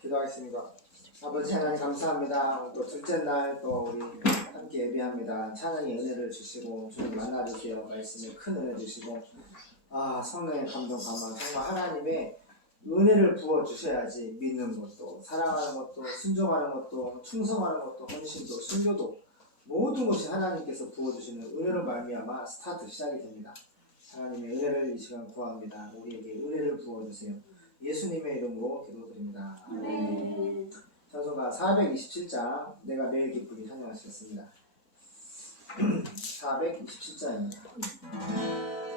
기도하겠습니다. 아버지 하나님 감사합니다. 또 둘째 날 또 우리 함께 예배합니다. 찬양의 은혜를 주시고 주님 만나주세요. 말씀에 큰 은혜 주시고 아 성령의 감동 감화 정말 하나님의 은혜를 부어 주셔야지 믿는 것도 사랑하는 것도 순종하는 것도 충성하는 것도 헌신도 순교도 모든 것이 하나님께서 부어 주시는 은혜로 말미암아 스타트 시작이 됩니다. 하나님의 은혜를 이 시간 구합니다. 우리에게 은혜를 부어 주세요. 예수님의 이름으로 기도드립니다. 찬송가 427장 내가 매일 기쁘게 찬양하시겠습니다. 427장입니다.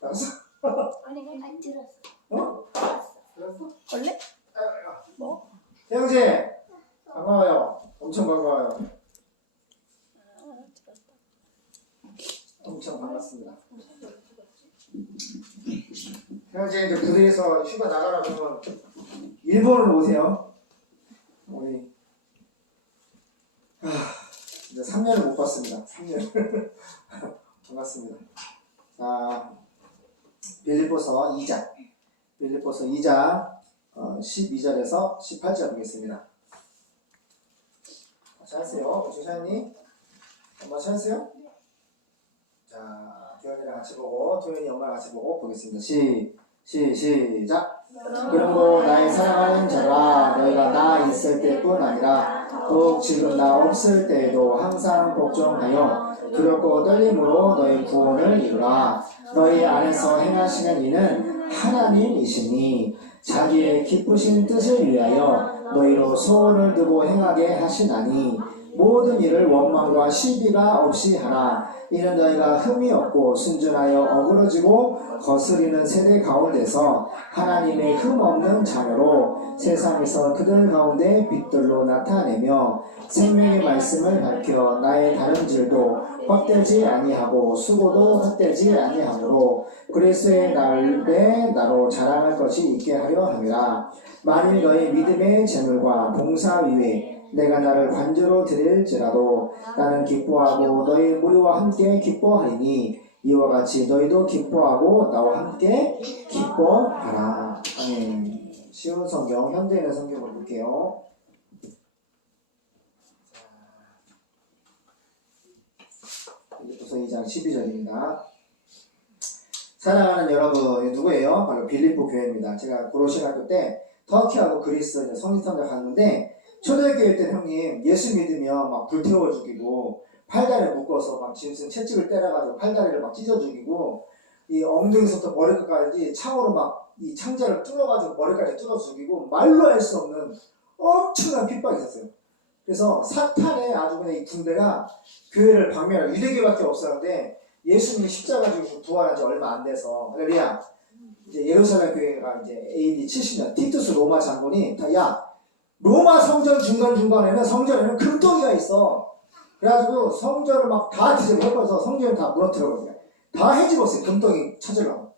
나왔어? 아니 난 들었어. 어? 들었어. 들었어? 원래? 뭐? 태영 씨! 반가워요. 엄청 반가워요. 아, 들었다. 엄청 반갑습니다. 태영씨 이제 부대에서 휴가 나가라 그러면 일본으로 오세요. 우리 아, 이제 3년을 못 봤습니다. 3년. 반갑습니다. 자, 빌립보서 2장. 빌립보서 2장 어, 12절에서 18절 보겠습니다. 잘하세요. 조샤님. 엄마 잘하세요? 자, 도현이랑 같이 보고, 도현이 엄마랑 같이 보고 보겠습니다. 시, 시, 시작. 그러므로 나의 사랑하는 자들아 너희가 나 있을 때뿐 아니라 더욱 지금 나 없을 때에도 항상 복종하여 두렵고 떨림으로 너희 구원을 이루라 너희 안에서 행하시는 이는 하나님이시니 자기의 기쁘신 뜻을 위하여 너희로 소원을 두고 행하게 하시나니 모든 일을 원망과 시비가 없이 하라. 이는 너희가 흠이 없고 순전하여 어그러지고 거스리는 세대 가운데서 하나님의 흠 없는 자녀로 세상에서 그들 가운데 빛들로 나타내며 생명의 말씀을 밝혀 나의 다름질도 헛되지 아니하고 수고도 헛되지 아니하므로 그리스도의 날에 나로 자랑할 것이 있게 하려 함이라. 만일 너희 믿음의 재물과 봉사 위에 내가 나를 관주로 드릴지라도 나는 기뻐하고 너희 무리와 함께 기뻐하리니 이와 같이 너희도 기뻐하고 나와 함께 기뻐하라. 아멘. 쉬운 성경 현대인의 성경을 볼게요. 빌립보서 2장 12절입니다. 사랑하는 여러분, 이 누구예요? 바로 빌립보 교회입니다. 제가 고로신학교 때 터키하고 그리스 성지탐정 갔는데 초대교회 때 형님 예수 믿으면 막 불태워 죽이고 팔다리 묶어서 막 짐승 채찍을 때려가지고 팔다리를 막 찢어 죽이고 이 엉덩이서부터 머리끝까지 창으로 막 이 창자를 뚫어가지고 머리까지 뚫어 죽이고 말로 할 수 없는 엄청난 핍박이 있었어요. 그래서 사탄의 아주 그냥 이 군대가 교회를 방면할 유대교밖에 없었는데 예수님이 십자가 지고 부활한 지 얼마 안 돼서 할렐루야 이제 예루살렘 교회가 이제 AD 70년 티투스 로마 장군이 다야 로마 성전 중간 중간에는 성전에는 금덩이가 있어. 그래가지고 성전을 막 다 뒤집어 엎어서 성전을 다 무너뜨려버려요 다 해집었어요 금덩이 찾으려고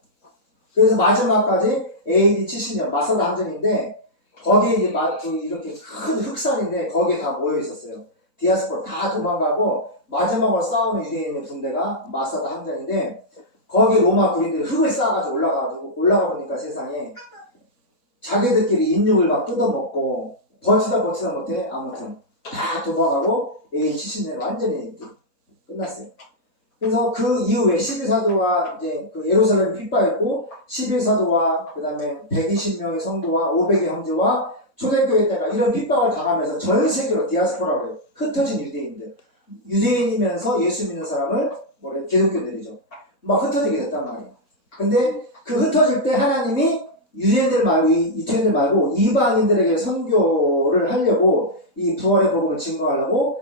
그래서 마지막까지 AD 70년 마사다 항전인데 거기에 이제 마- 그 이렇게 큰 흑산인데 거기에 다 모여 있었어요. 디아스포라 다 도망가고 마지막으로 싸우는 유대인의 군대가 마사다 항전인데 거기 로마 군인들이 흙을 쌓아가지고 올라가가지고 올라가 보니까 세상에 자기들끼리 인육을 막 뜯어먹고 버티다 버티다 못해 아무튼 다 도망가고 AD 70년 완전히 끝났어요. 그래서 그 이후에 12사도가 이제 그 예루살렘 핍박했고 11사도와 그 다음에 120명의 성도와 500의 형제와 초대교회 때가 이런 핍박을 당하면서 전 세계로 디아스포라고 해요. 흩어진 유대인들. 유대인이면서 예수 믿는 사람을 뭐래 기독교들이죠. 막 흩어지게 됐단 말이에요. 근데 그 흩어질 때 하나님이 유대인들 말고 이 유태인들 말고 이방인들에게 선교 를 하려고 이 부활의 복음을 증거하려고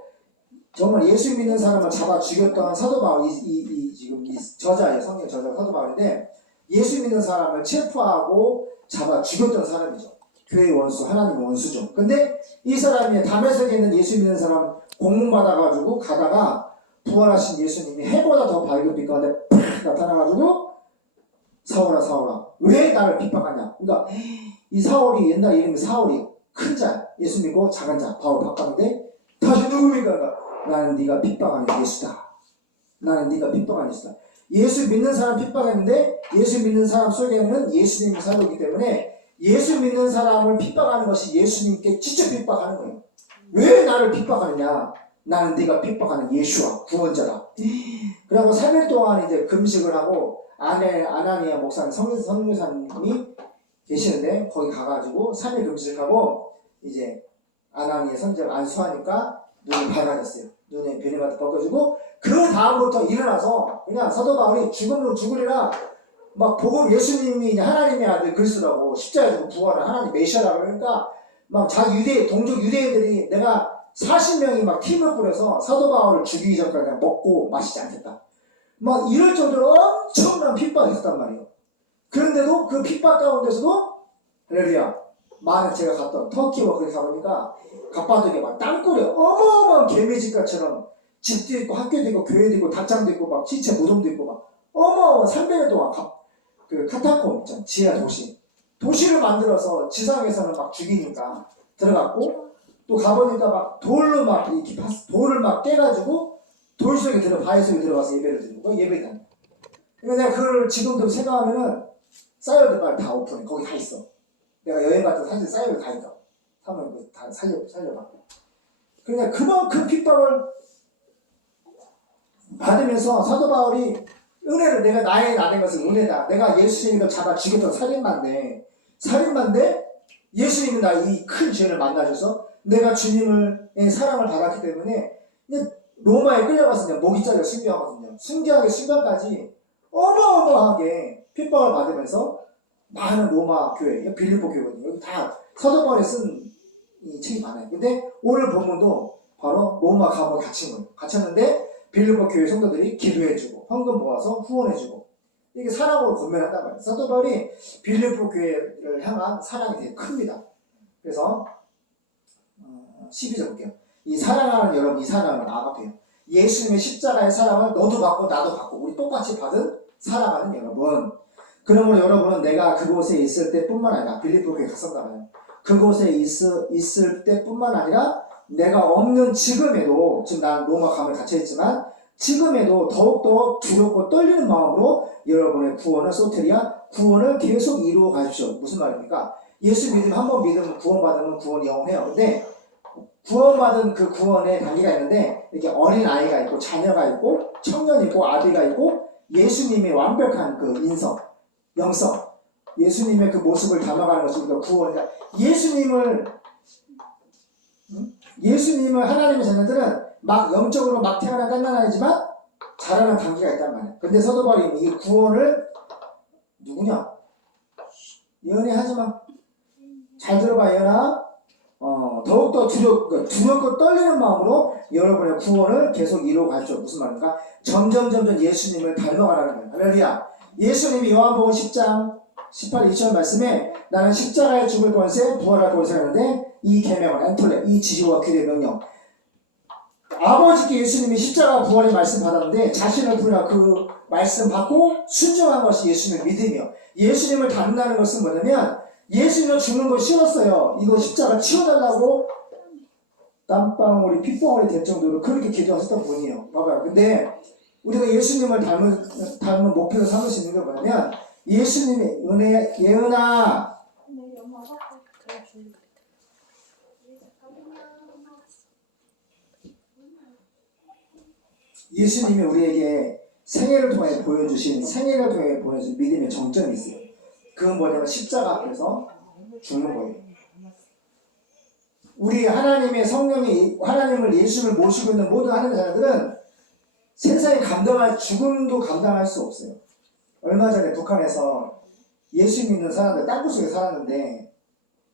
정말 예수 믿는 사람을 잡아 죽였던 사도 바울 이, 이, 이 지금 이 저자예요. 성경 저자 사도 바울인데 예수 믿는 사람을 체포하고 잡아 죽였던 사람이죠. 교회 원수 하나님 원수죠. 근데 이 사람이 담에색에 있는 예수 믿는 사람 공문 받아가지고 가다가 부활하신 예수님이 해보다 더 밝은 빛 가운데 팍 나타나가지고 사울아 사울아 왜 나를 핍박하냐? 그러니까 이 사울이 옛날 이름이 사울이 큰 자 예수 믿고 작은 자 바울 바꿨는데 다시 누굽니까? 그러니까 나는 네가 핍박하는 예수다. 나는 네가 핍박하는 예수다. 예수 믿는 사람 핍박했는데 예수 믿는 사람 속에는 예수님이 살고 있기 때문에 예수 믿는 사람을 핍박하는 것이 예수님께 직접 핍박하는 거예요. 왜 나를 핍박하느냐? 나는 네가 핍박하는 예수와 구원자다. 그리고 3일 동안 이제 금식을 하고 아내 아나니아 목사님 성, 성교사님이 계시는데 거기 가가지고 3일 금식하고 이제 아나니아 선지자를 안수하니까 눈이 밝아졌어요. 눈에 비리가 벗겨지고 그 다음부터 일어나서 그냥 사도 바울이 죽음으로 죽으리라 막 복음 예수님이 하나님의 아들 그리스도라고 십자가에 죽고 부활을 하나님 메시아라 그러니까 막 자기 유대 동족 유대인들이 내가 40명이 막 팀을 꾸려서 사도 바울을 죽이기 전까지 먹고 마시지 않겠다. 막 이럴 정도로 엄청난 핍박이 있었단 말이에요. 그런데도 그 핍박 가운데서도 할렐루야 많은 제가 갔던 터키와 거기 가보니까 가빠르게 막 땅굴에 어마어마한 개미집같처럼 집도 있고 학교도 있고 교회도 있고 닭장도 있고 막 시체 무덤도 있고 막 어마어마한 300년 동안 가, 그 카타콤 있잖아. 지하 도시. 도시를 만들어서 지상에서는 막 죽이니까 들어갔고 또 가보니까 막 돌로 막 이렇게 파- 돌을 막 깨가지고 돌 속에 들어 바위 속에 들어가서 예배를 드리고 그 예배당 그러니까 내가 그걸 지금도 생각하면은 사이언드 말다 오픈해. 거기 다 있어. 내가 여행 갔다 사실 사이언드 다 있다. 하면 그다 살려 살려봐 그러니까 그만큼 핍박을 받으면서 사도 바울이 은혜를 내가 나의 나는 것은 은혜다. 내가 예수님을 잡아 죽였던 살인마인데 살인마인데 예수님은 나이 큰 죄를 만나줘서 내가 주님을 의 사랑을 받았기 때문에 로마에 이제 목이 잘려 순교하거든요. 순교하기 순간까지 어마어마하게 핍박을 받으면서 많은 로마 교회, 빌립보 교회거든요. 여기 다 사도 바울이 쓴이 책이 많아요. 근데 오늘 본문도 바로 로마 감옥에 갇힌 거예요. 갇혔는데 빌립보 교회 성도들이 기도해주고 헌금 모아서 후원해주고 이게 사랑으로 권면한단 말이에요. 사도 바울이 빌립보 교회를 향한 사랑이 되게 큽니다. 그래서 어, 12절 볼게요. 이 사랑하는 여러분, 이 사랑은 아가페요. 예수님의 십자가의 사랑을 너도 받고 나도 받고 우리 똑같이 받은 사랑하는 여러분. 그러므로 여러분은 내가 그곳에 있을 때뿐만 아니라 빌립보 교회 갔었잖아요. 그곳에 있, 있을 때뿐만 아니라 내가 없는 지금에도 지금 난 로마 감에 갇혀 있지만 지금에도 더욱더 두렵고 떨리는 마음으로 여러분의 구원을 소테리아 구원을 계속 이루어 가십시오. 무슨 말입니까? 예수 믿으면 한번 믿으면 구원받으면 구원이 영원해요. 근데 구원받은 그 구원의 단계가 있는데 이렇게 어린 아이가 있고 자녀가 있고 청년이 있고 아비가 있고 예수님의 완벽한 그 인성, 영성, 예수님의 그 모습을 담아가는 것이 우리가 구원이다. 예수님을 음? 예수님을 하나님의 자녀들은 막 영적으로 막 태어난 깐난 아이지만 자라는 단계가 있단 말이야. 근데 서도 바울이 이 구원을 누구냐? 예언이 하지 마. 잘 들어봐 예언아. 어, 더욱더 두렵, 그 두렵고 떨리는 마음으로 여러분의 구원을 계속 이루어 가죠. 무슨 말입니까? 점점 점점 예수님을 닮아가라는 거예요. 할렐루야. 예수님이 요한복음 10장 18, 20절 말씀에 나는 십자가에 죽을 권세, 부활할 권세 하는데 이 계명을 엔톨레, 이 지시와 규례 명령. 아버지께 예수님이 십자가 부활의 말씀 받았는데 자신을 부르라 그 말씀 받고 순종한 것이 예수님의 믿음이요. 예수님을 닮는다는 것은 뭐냐면 예수님을 죽는 거 싫었어요. 이거 십자가 치워달라고 땀방울이 핏방울이 될 정도로 그렇게 기도하셨던 분이에요. 봐봐요. 근데 우리가 예수님을 닮은, 닮은 목표로 삼으시는 게 뭐냐면 예수님의 은혜, 예은아, 네, 예수님이 우리에게 생애를 통해 보여주신 생애를 통해 보여준 믿음의 정점이 있어요. 그건 뭐냐면 십자가 앞에서 죽는 거예요. 우리 하나님의 성령이 하나님을 예수를 모시고 있는 모든 하나님의 자녀들은 세상에 감당할 죽음도 감당할 수 없어요. 얼마 전에 북한에서 예수 믿는 사람들 땅굴 속에 살았는데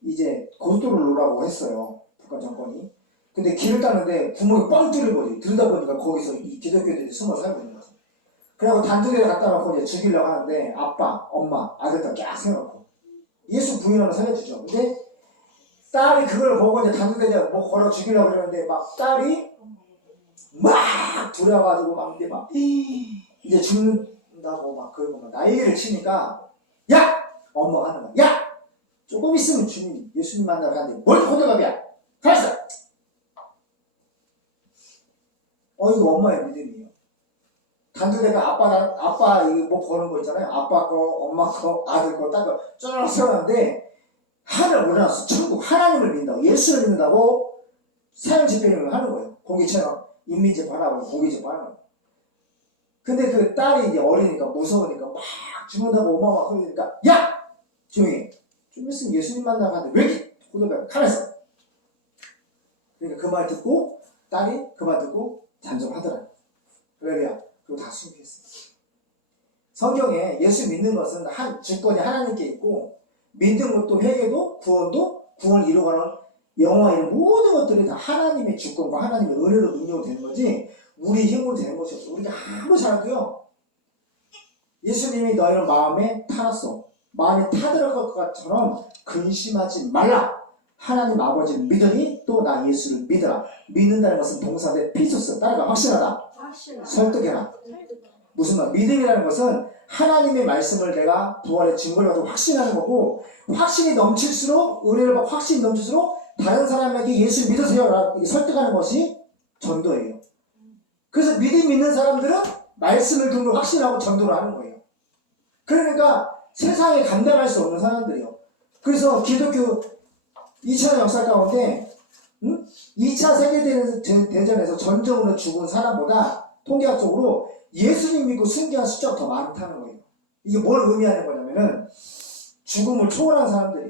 이제 고속도로를 오라고 했어요. 북한 정권이. 근데 길을 따는데 구멍이 뻥 뚫려버리. 들다 보니까 거기서 이 기독교들이 숨어 살고 있는 거죠. 그래갖고 단두대를 갖다 놓고 이제 죽이려고 하는데 아빠, 엄마, 아들들 쫙 세워놓고 예수 부인하면 살려주죠. 근데 딸이 그걸 보고 이제 단두대에 뭐 걸어 죽이려고 그러는데 막 딸이 막 두려워가지고 막 근데 막 이제 죽는다고 막 그러고 막 나이를 치니까 야! 엄마가 하는 거야. 야! 조금 있으면 주님 예수님 만나러 가는데 뭘 호들갑이야. 가있어! 어 이거 엄마의 믿음이에요. 단두대가 아빠 나 아빠 이거 뭐 거는 거 있잖아요. 아빠 거, 엄마 거, 아들 거, 딸 거, 쭉 세워놨는데 하늘 올라왔어. 천국 하나님을 믿는다고 예수를 믿는다고 사형 집행을 하는 거예요. 공기처럼 인민 재판하고 재판하는 거예요. 근데 그 딸이 이제 어리니까 무서우니까 막 엄마 막 그러니까 야 조용히 해. 좀 있으면 예수님 만나러 가는데 왜 이렇게 호들갑 가만있어. 그러니까 그 말 듣고 딸이 그 말 듣고 잠잠하더라. 그래야 그리고 다 숨겼어. 성경에 예수 믿는 것은 한 주권이 하나님께 있고 믿는 것도 회개도 구원도 구원을 이루어가는 영화 이런 모든 것들이 다 하나님의 주권과 하나님의 은혜로 능력으로 되는 거지 우리 힘으로 되는 것이 없어. 우리가 아무리 잘해도요. 예수님이 너희는 마음에 타났어. 마음에 타들어갈 것처럼 근심하지 말라. 하나님 아버지를 믿으니 또 나 예수를 믿으라. 믿는다는 것은 동사대 피소스 따라가 확신하다. 확실하. 설득해라. 무슨 말? 믿음이라는 것은 하나님의 말씀을 내가 부활의 가지고 확신하는 거고 확신이 넘칠수록 은혜를 확신이 넘칠수록 다른 사람에게 예수 믿으세요라고 설득하는 것이 전도예요. 그래서 믿음 있는 사람들은 말씀을 듣고 확신하고 전도를 하는 거예요. 그러니까 세상에 감당할 수 없는 사람들이요. 그래서 기독교 2000년 역사 가운데 응? 2차 세계대전에서 전쟁으로 죽은 사람보다 통계학적으로 예수님 믿고 승리한 숫자가 더 많다는 거예요. 이게 뭘 의미하는 거냐면은 죽음을 초월한 사람들이에요.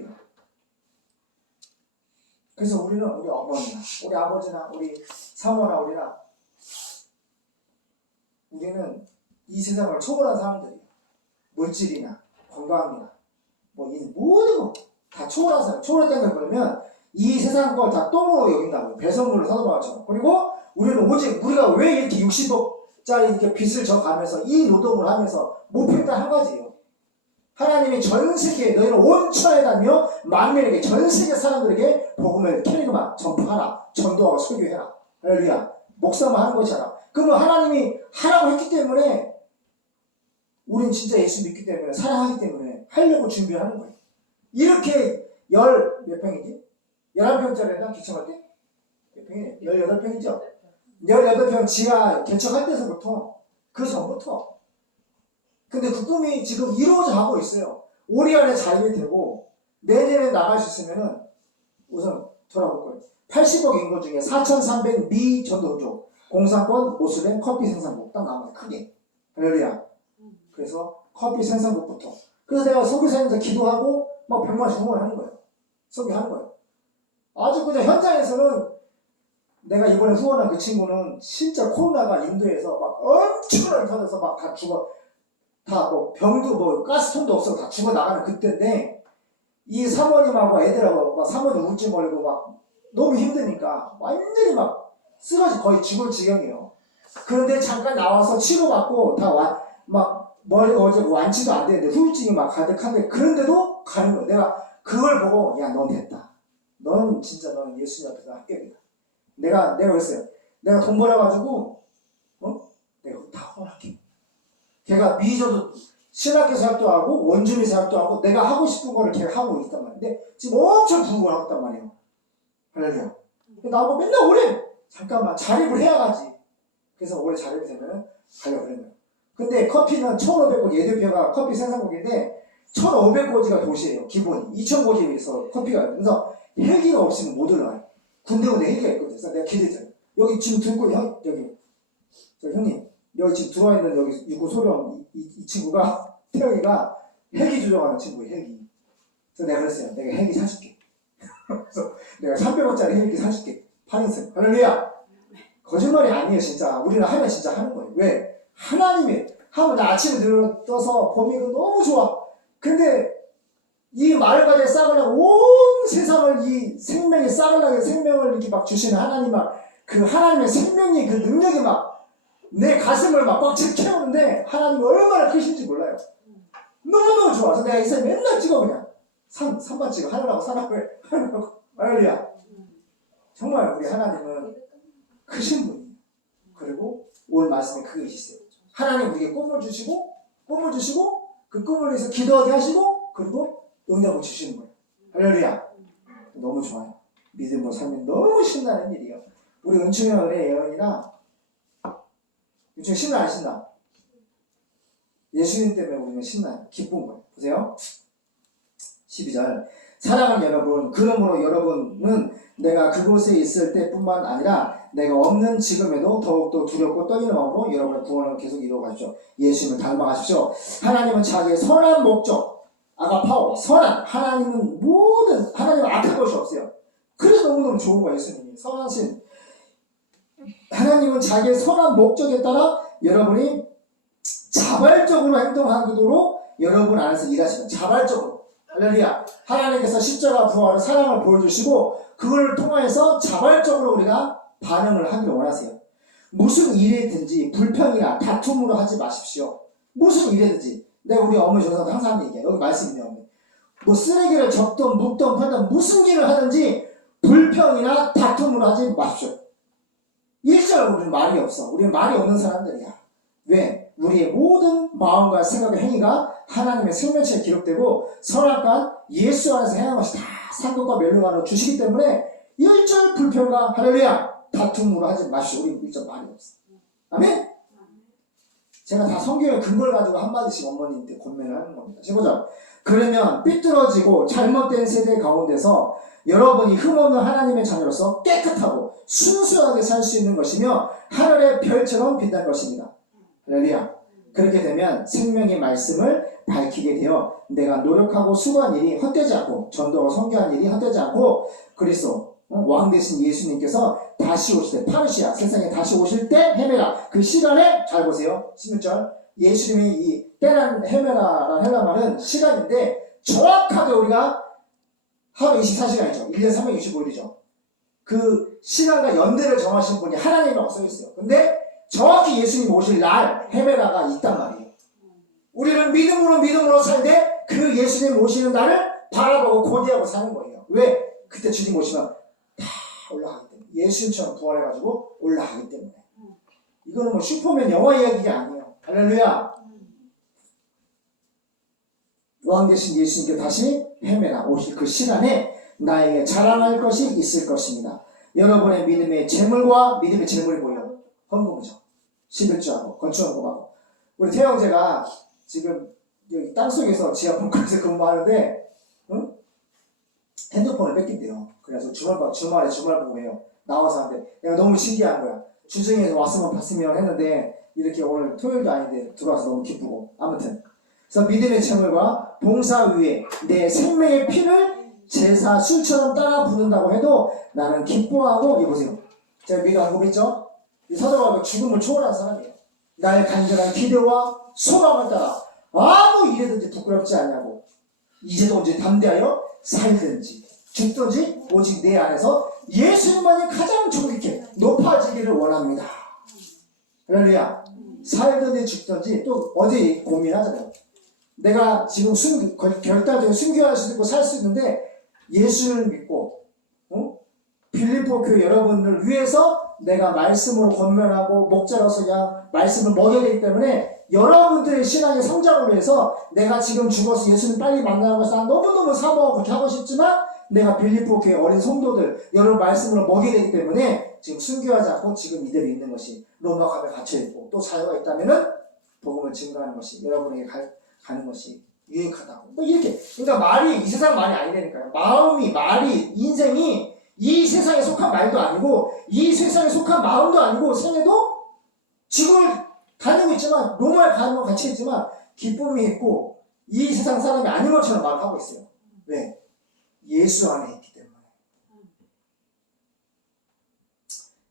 그래서 우리는 우리 어머니나 우리 아버지나 우리 사모나 우리나 우리는 이 세상을 초월한 사람들이에요. 물질이나 건강이나 뭐 이 모든 거 다 초월한 사람. 초월했다는 게 뭐냐면 이 세상 걸 다 똥으로 여긴다고요. 배선물을 사도바처럼. 그리고 우리는 오직 우리가 왜 이렇게 60억짜리 이렇게 빚을 져가면서 이 노동을 하면서 목표가 한 가지예요. 하나님이 전 세계에 너희는 온 천에 다며 만민에게 전 세계 사람들에게 복음을 캐리그만 전파하라. 전도하고 설교해라. 할렐루야. 목사만 하는 것이잖아. 그러면 하나님이 하라고 했기 때문에 우린 진짜 예수 믿기 때문에 사랑하기 때문에 하려고 준비를 하는 거예요. 이렇게 열 몇 평이지? 11평짜리나 기청할 때? 몇 평이네? 18평이죠? 18평 지하 개척할 때서부터 그 전부터 근데 그 꿈이 지금 이루어져 가고 있어요. 올해 안에 자립이 되고 내년에 나갈 수 있으면은 우선 돌아볼 거예요. 80억 인구 중에 4,300 미전도조 공사권 모슬렘 커피 생산국 딱 남아요. 크게. 할렐루야. 그래서 커피 생산국부터. 그래서 내가 소비사에서 기도하고 막 100만 원씩 후원하는 거예요. 소비하는 거예요. 아주 그냥 현장에서는 내가 이번에 후원한 그 친구는 진짜 코로나가 인도에서 막 엄청나게 터져서 막 다 죽어 다 뭐 병도 뭐 가스통도 없어 다 죽어 나가는 그때인데 이 사모님하고 애들하고 막 사모님 우울증 걸리고 막 너무 힘드니까 완전히 막 쓰러지 거의 죽을 지경이에요. 그런데 잠깐 나와서 치료받고 다막 머리가 어제 완치도 안 되는데 후유증이 막 가득한데 그런데도 가는 거예요. 내가 그걸 보고 야 넌 됐다. 넌 진짜 넌 예수님 앞에서 합격이다. 내가 내가 그랬어요. 내가 돈 벌어가지고 어 내가 다 허락해. 걔가 미저도 신학교 사역도 하고 원주민 사역도 하고 내가 하고 싶은 거를 걔가 하고 있단. 근데 지금 엄청 부흥을 하고 있단 말이에요. 할렐루야. 나보고 맨날 올해 잠깐만 자립을 해야 가지. 그래서 올해 자립이 되면은 가려고 거예요. 근데 커피는 1,500곳 예대표가 커피 생산국인데 1,500고지가 도시예요. 기본이. 2,000고지에서 커피가. 그래서 헬기가 없으면 못 올라가요. 군대군대 헬기가 있거든요. 그래서 내가 기대잖아요. 여기 지금 들고 형 여기 저 형님 여기 지금 들어와 있는 여기 유고 소령 이, 이, 이 친구가 태영이가 헬기 조종하는 친구예요. 헬기. 그래서 내가 그랬어요. 내가 헬기 사줄게. 그래서 내가 300원짜리 헬기 사줄게. 8인승. 할렐루야. 거짓말이 아니에요, 진짜. 우리는 하면 진짜 하는 거예요. 왜? 하나님이 하면 나 아침에 들어 떠서 봄이 너무 좋아. 근데 이 마을까지 싹으려고 온 세상을 이 생명의 싹을 나게 생명을 이렇게 막 주시는 하나님 막 그 하나님의 생명이 그 능력이 막 내 가슴을 막 꽉 채우는데 하나님이 얼마나 크신지 몰라요. 너무너무 좋아서 내가 이 사람 맨날 찍어 그냥 산, 산만 찍어 하늘하고 사람을 하늘하고 할렐루야 정말 우리 하나님은 크신 분이에요. 그리고 오늘 말씀에 그게 있어요. 하나님 우리에게 꿈을 주시고 꿈을 주시고 그 꿈을 위해서 기도하게 하시고 그리고 응답을 주시는 거예요. 할렐루야. 너무 좋아요. 믿음으로 살면 너무 신나는 일이에요. 우리 은총이나 은혜 예언이나 은총 신나 안 신나? 예수님 때문에 우리는 신나요. 기쁜 거예요. 보세요. 12절. 사랑하는 여러분, 그러므로 여러분은 내가 그곳에 있을 때뿐만 아니라 내가 없는 지금에도 더욱더 두렵고 떨리는 마음으로 여러분의 구원을 계속 이루어가십시오. 예수님을 닮아가십시오. 하나님은 자기의 선한 목적, 아가파오, 선한, 하나님은 모든, 하나님은 악한 것이 없어요. 그래서 너무너무 좋은 거예요, 예수님이. 선하신. 하나님은 자기의 선한 목적에 따라 여러분이 자발적으로 행동하도록 여러분 안에서 일하시는 자발적으로. 할렐루야. 하나님께서 십자가 부활의 사랑을 보여주시고 그걸 통해서 자발적으로 우리가 반응을 하기를 원하세요. 무슨 일이든지 불평이나 다툼으로 하지 마십시오. 무슨 일이든지. 내가 우리 어머니 조사도 항상 얘기야 여기 말씀 있네요 어머니. 뭐 쓰레기를 접든 묵든 팔든 무슨 일을 하든지 불평이나 다툼으로 하지 마십시오 일절 우리는 말이 없어 우리는 말이 없는 사람들이야 왜? 우리의 모든 마음과 생각의 행위가 하나님의 생명체에 기록되고 선악과 예수 안에서 행한 것이 다 상급과 멸류관으로 주시기 때문에 일절 불평과 할렐루야 다툼으로 하지 마시오 우리 일절 말이 없어 아멘? 제가 다 성경의 근거를 가지고 한마디씩 어머니한테 권면을 하는 겁니다. 지보자 그러면 삐뚤어지고 잘못된 세대 가운데서 여러분이 흠없는 하나님의 자녀로서 깨끗하고 순수하게 살 수 있는 것이며 하늘의 별처럼 빛날 것입니다. 할렐루야. 그렇게 되면 생명의 말씀을 밝히게 되어 내가 노력하고 수고한 일이 헛되지 않고 전도하고 성교한 일이 헛되지 않고 그리스도 어, 왕 되신 예수님께서 다시 오실 때 파르시아 세상에 다시 오실 때 헤메라 그 시간에 잘 보세요 16절 예수님이 이 때란 헤메라라는 헬라 말은 시간인데 정확하게 우리가 하루 24시간이죠 1년 365일이죠 그 시간과 연대를 정하신 분이 하나님이라고 써있어요. 근데 정확히 예수님 오실 날 헤메라가 있단 말이에요. 우리는 믿음으로 믿음으로 살되 그 예수님 오시는 날을 바라보고 고대하고 사는 거예요. 왜? 그때 주님 오시면 다 올라가기 때문에 예수님처럼 부활해가지고 올라가기 때문에. 이거는 뭐 슈퍼맨 영화 이야기가 아니에요. 할렐루야. 왕 되신 예수님께 다시 헤매나 오실 그 시간에 나에게 자랑할 것이 있을 것입니다 여러분의 믿음의 재물과 믿음의 재물이 뭐예요? 헌금이죠 11조하고 건축헌금하고 우리 태영제가 지금 여기 땅속에서 지하 벙커에서 근무하는데 응? 핸드폰을 뺏긴대요. 그래서 주말 주말에 주말 보고해요. 나와서 하는데 내가 너무 신기한 거야. 주중에서 왔으면 봤으면 했는데 이렇게 오늘 토요일도 아닌데 들어와서 너무 기쁘고 아무튼 그래서 믿음의 재물과 봉사 위에 내 생명의 피를 제사 술처럼 따라 부른다고 해도 나는 기뻐하고 이거 보세요. 제가 미리 있죠? 이 사도가 죽음을 초월한 사람이에요. 나의 간절한 기대와 소망을 따라 아무 일에든지 부끄럽지 않냐고 이제도 이제 담대하여 살든지 죽든지 오직 내 안에서 예수님만이 가장 존귀케 높아지기를 원합니다. 할렐루야. 살든지 죽든지 또 어디 고민하잖아요. 내가 지금 순, 거- 결단적으로 순교할 수 있고 살 수 있는데 예수를 믿고 어? 빌리포 교회 여러분들 위해서 내가 말씀으로 권면하고 목자로서 그냥 말씀을 먹여야 되기 때문에 여러분들의 신앙의 성장을 위해서 내가 지금 죽어서 예수님 빨리 만나는 것을 난 너무너무 사모하고 그렇게 하고 싶지만 내가 빌리포 교회 어린 성도들 여러분 말씀으로 먹여야 되기 때문에 지금 순교하지 않고 지금 이대로 있는 것이 로마 감에 갇혀있고 또 자유가 있다면 은 복음을 증거하는 것이 여러분에게 가, 가는 것이 유익하다고 뭐 이렇게 그러니까 말이 이 세상 말이 아니라니까요 마음이 말이 인생이 이 세상에 속한 말도 아니고 이 세상에 속한 마음도 아니고 생애도 지금을 다니고 있지만 로마에 가는 건 같이 있지만 기쁨이 있고 이 세상 사람이 아닌 것처럼 말을 하고 있어요. 왜? 예수 안에 있기 때문에.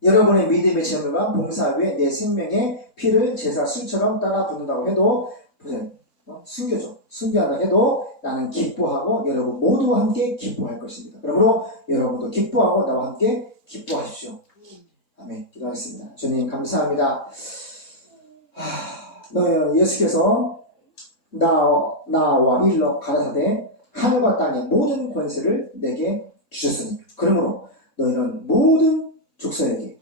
여러분의 믿음의 재물과 봉사 위에 내 생명의 피를 제사 술처럼 따라 붓는다고 해도 보세요. 어? 순교죠. 순교한다 해도 나는 기뻐하고 여러분 모두 함께 기뻐할 것입니다. 그러므로 여러분도 기뻐하고 나와 함께 기뻐하십시오. 아멘. 기도하겠습니다. 주님 감사합니다. 하, 너 예수께서 나, 나와 일러 가라사대 하늘과 땅의 모든 권세를 내게 주셨으니 그러므로 너희는 모든 족속에게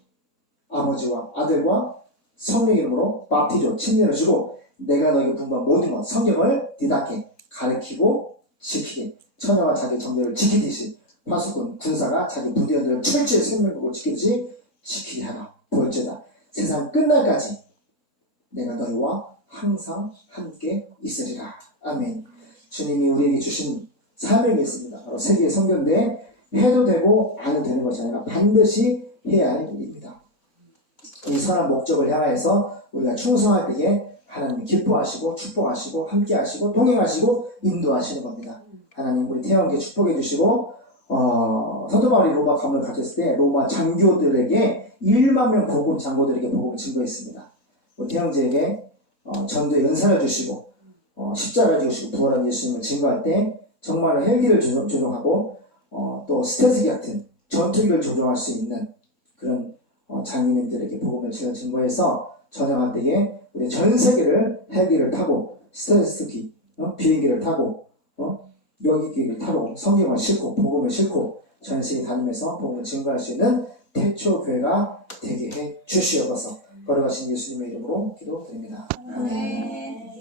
아버지와 아들과 성령 이름으로 바티조 침례를 주고 내가 너에게 분부한 모든 것 성경을 디닫게 가르치고 지키게. 처녀가 자기 정례를 지키듯이 파수꾼 군사가 자기 부대원들을 철저히 생명으로 지키듯이 지키게 하라. 볼지다. 세상 끝날까지 내가 너희와 항상 함께 있으리라. 아멘. 주님이 우리에게 주신 사명이 있습니다. 바로 세계의 성경대 해도 되고 안 해도 되는 것이 아니라 반드시 해야 할 일입니다. 이 선한 목적을 향하여서 우리가 충성할 때에 하나님 기뻐하시고 축복하시고 함께하시고 동행하시고 인도하시는 겁니다. 하나님 우리 태영께 축복해 주시고 어, 사도 바울이 로마 감을 가졌을 때 로마 장교들에게 1만 명 복음 장교들에게 복음을 증거했습니다. 우리 태영제에게 어, 전도의 은사를 주시고 어, 십자가를 지시고 부활한 예수님을 증거할 때 정말로 헬기를 조종, 조종하고 어, 또 스테스기 같은 전투기를 조종할 수 있는 그런 어, 장인님들에게 복음을 증- 증거해서 전향할 때에 우리 전 세계를 헬기를 타고 스테스기 어? 비행기를 타고 어? 여기기를 타고 성경을 싣고 복음을 싣고 전 세계 다니면서 복음을 증거할 수 있는 태초 교회가 되게 해 주시옵소서 걸어가신 예수님의 이름으로 기도드립니다. 아멘. 네.